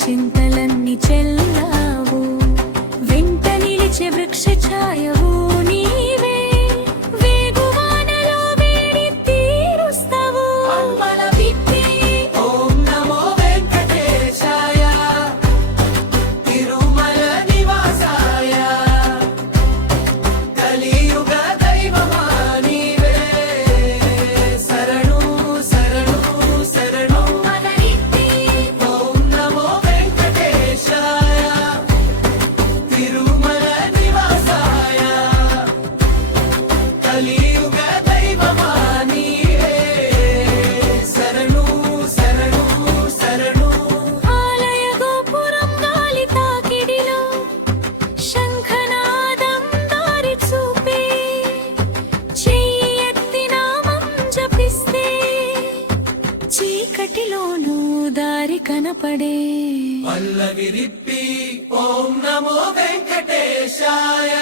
చింతలన్నీ చెల్లావు వెంట నిలిచే వృక్ష ఛాయవు నీవే వేగువానలో వేడి తీరుస్తావు అమ్మల విప్పి ఓం నమో వెంకటేశాయ తిరుమల నివాసాయ కలియుగ దైవమా నీవే శరణు శరణు శరణు ఓం నమో వెంకటేశాయ తిరుమల నివాసాయ కలియుగ దైవమా నీవే శరణు శరణు శరణు ఆలయ గోపురం గాలి తాకిడిలో శంఖనాదం దారి చూపే చెయ్యి ఎత్తి నామం జపిస్తే చీకటిలోనూ దారి కనపడే పల్లవి రిప్పి ఓం నమో వెంకటేశాయ